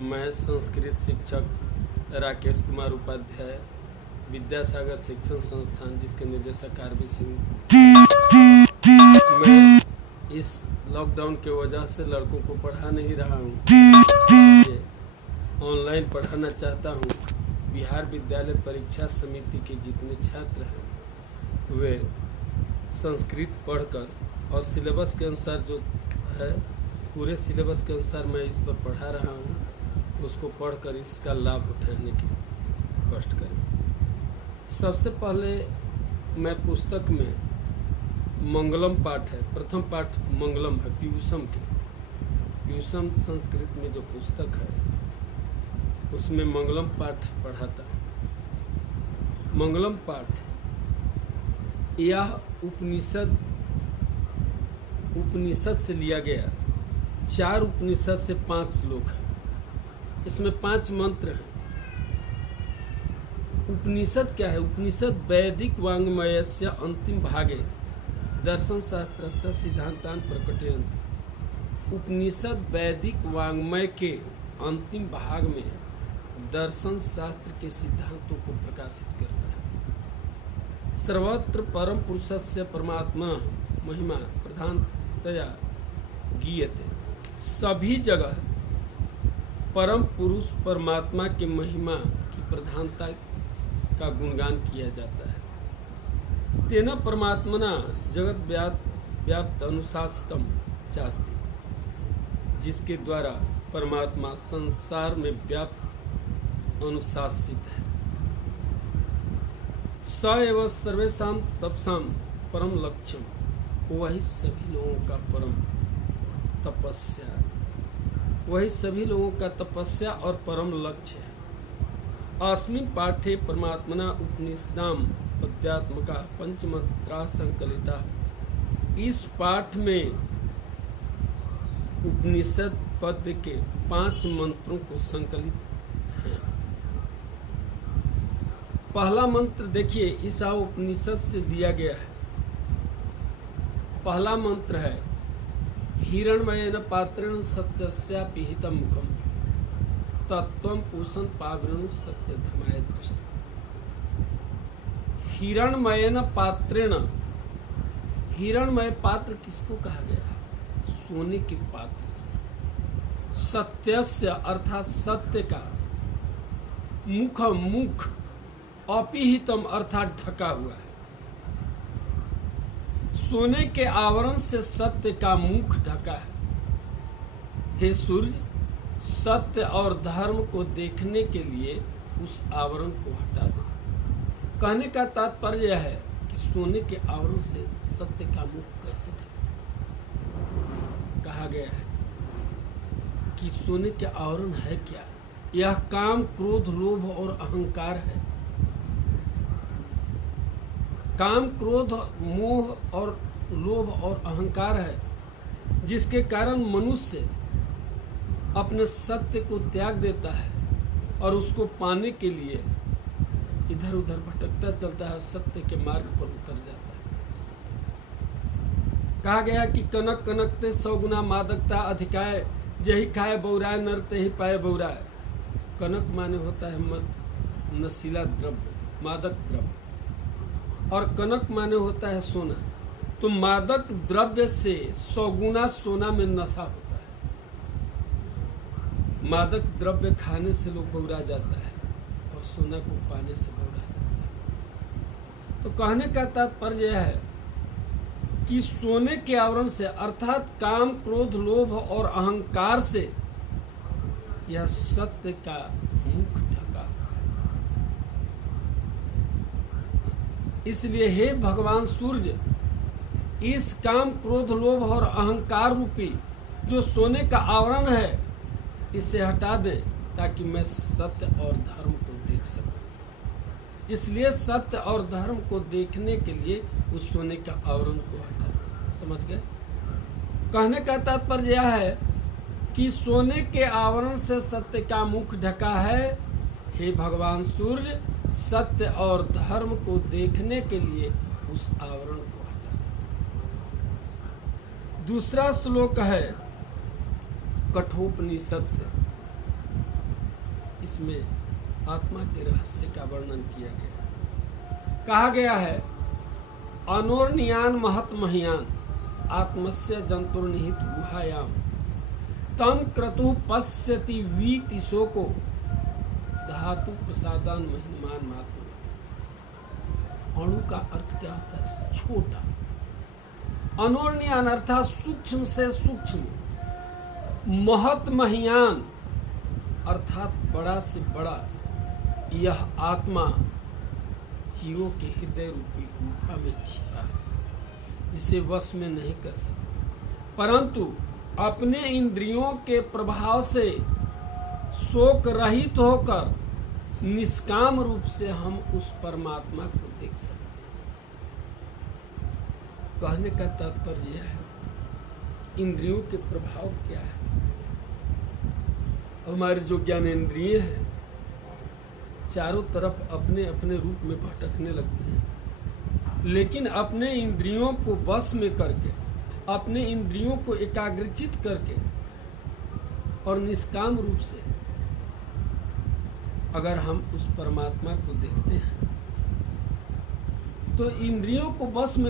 मैं संस्कृत शिक्षक राकेश कुमार उपाध्याय, विद्यासागर शिक्षण संस्थान जिसके निदेशक आरबी सिंह। मैं इस लॉकडाउन के वजह से लड़कों को पढ़ा नहीं रहा हूँ, इसलिए ऑनलाइन पढ़ाना चाहता हूँ। बिहार विद्यालय परीक्षा समिति के जितने छात्र हैं वे संस्कृत पढ़कर और सिलेबस के अनुसार जो है पूरे सिलेबस के अनुसार मैं इस पर पढ़ा रहा हूँ, उसको पढ़कर इसका लाभ उठाने की कष्ट करें। सबसे पहले मैं पुस्तक में मंगलम पाठ है, प्रथम पाठ मंगलम है पीयूषम की। पीयूषम संस्कृत में जो पुस्तक है उसमें मंगलम पाठ पढ़ाता है। मंगलम पाठ यह उपनिषद से लिया गया, 4 उपनिषद से 5 श्लोक है। इसमें 5 मंत्र हैं। उपनिषद क्या है? उपनिषद वैदिक वाङ्मयस्य अंतिम भागे दर्शन शास्त्रस्य सिद्धांतान प्रकटयन्ति। उपनिषद वैदिक वाङ्मय के अंतिम भाग में दर्शन शास्त्र के सिद्धांतों को प्रकाशित करता है। सर्वत्र परम पुरुषस्य परमात्मा महिमा प्रधानतया गीयते। सभी जगह परम पुरुष परमात्मा के महिमा की प्रधानता का गुणगान किया जाता है। तेन परमात्मना जगत व्याप्त अनुशासितम चास्ति, जिसके द्वारा परमात्मा संसार में व्याप्त अनुशासित है। स एव सर्वेषां तपसां परम लक्ष्यम, वही सभी लोगों का परम तपस्या, वही सभी लोगों का तपस्या और परम लक्ष्य है। अस्मिन् पाठे परमात्मना उपनिषदाम पद्यात्मका पंचमंत्रा संकलिता। इस पाठ में उपनिषद पद्य के 5 मंत्रों को संकलित हैं। पहला मंत्र देखिए, इस उपनिषद से दिया गया है। पहला मंत्र है हिरण्मयेन पात्रेण सत्यस्या पिहितं मुखम तत्त्वं पूषन् पावृणु सत्य धर्माय दृष्टि। हिरण्मयेन पात्रेण, हिरण्मय पात्र किसको कहा गया? सोने के पात्र से। सत्यस्य अर्थात सत्य का, मुख अपिहितम अर्थात ढका हुआ है। सोने के आवरण से सत्य का मुख ढका है। हे सूर्य, सत्य और धर्म को देखने के लिए उस आवरण को हटा दे। कहने का तात्पर्य है कि सोने के आवरण से सत्य का मुख कैसे ढके। कहा गया है कि सोने के आवरण है क्या? यह काम, क्रोध, लोभ और अहंकार है। काम, क्रोध, मोह और लोभ और अहंकार है, जिसके कारण मनुष्य अपने सत्य को त्याग देता है और उसको पाने के लिए इधर उधर भटकता चलता है, सत्य के मार्ग पर उतर जाता है। कहा गया कि कनक कनकते 100 गुना मादकता अधिकाय, यही खाए बौराय नर ही पाए बौराय। कनक माने होता है मद, नशीला द्रव्य, मादक द्रव्य, और कनक माने होता है सोना। तो मादक द्रव्य से 100 गुना सोना में नशा होता है। मादक द्रव्य खाने से लोग बौरा जाता है और सोना को पाने से बौरा जाता है। तो कहने का तात्पर्य यह है कि सोने के आवरण से अर्थात काम, क्रोध, लोभ और अहंकार से यह सत्य का मुख ढका। इसलिए हे भगवान सूर्य, इस काम, क्रोध, लोभ और अहंकार रूपी जो सोने का आवरण है, इसे हटा दे ताकि मैं सत्य और धर्म को देख सकूं। इसलिए सत्य और धर्म को देखने के लिए उस सोने का आवरण को हटा दे। समझ गए? कहने का तात्पर्य यह है कि सोने के आवरण से सत्य का मुख ढका है। हे भगवान सूर्य, सत्य और धर्म को देखने के लिए उस आवरण को हटा दे। दूसरा श्लोक है कठोपनिषद से। इसमें आत्मा के रहस्य का वर्णन किया गया है। कहा गया है अनोर्नियान महत महियान आत्मस्य जंतुर्निहित गुहायाम तम क्रतु पश्यति वीतिशोको धातु प्रसादान महिमान मात्म। अणु का अर्थ क्या होता है? छोटा। अनोर्नियान अर्थात सूक्ष्म से सूक्ष्म, महत महियान अर्थात बड़ा से बड़ा यह आत्मा जीवों के हृदय रूपी गुफा में छिपा है, जिसे वश में नहीं कर सकते, परंतु अपने इंद्रियों के प्रभाव से शोक रहित होकर निष्काम रूप से हम उस परमात्मा को देख सकते हैं। कहने का तात्पर्य है इंद्रियों के प्रभाव क्या है। हमारे जो ज्ञानेंद्रिय है चारों तरफ अपने अपने रूप में भटकने लगते हैं, लेकिन अपने इंद्रियों को वश में करके, अपने इंद्रियों को एकाग्रचित करके और निष्काम रूप से अगर हम उस परमात्मा को देखते हैं तो इंद्रियों को वश में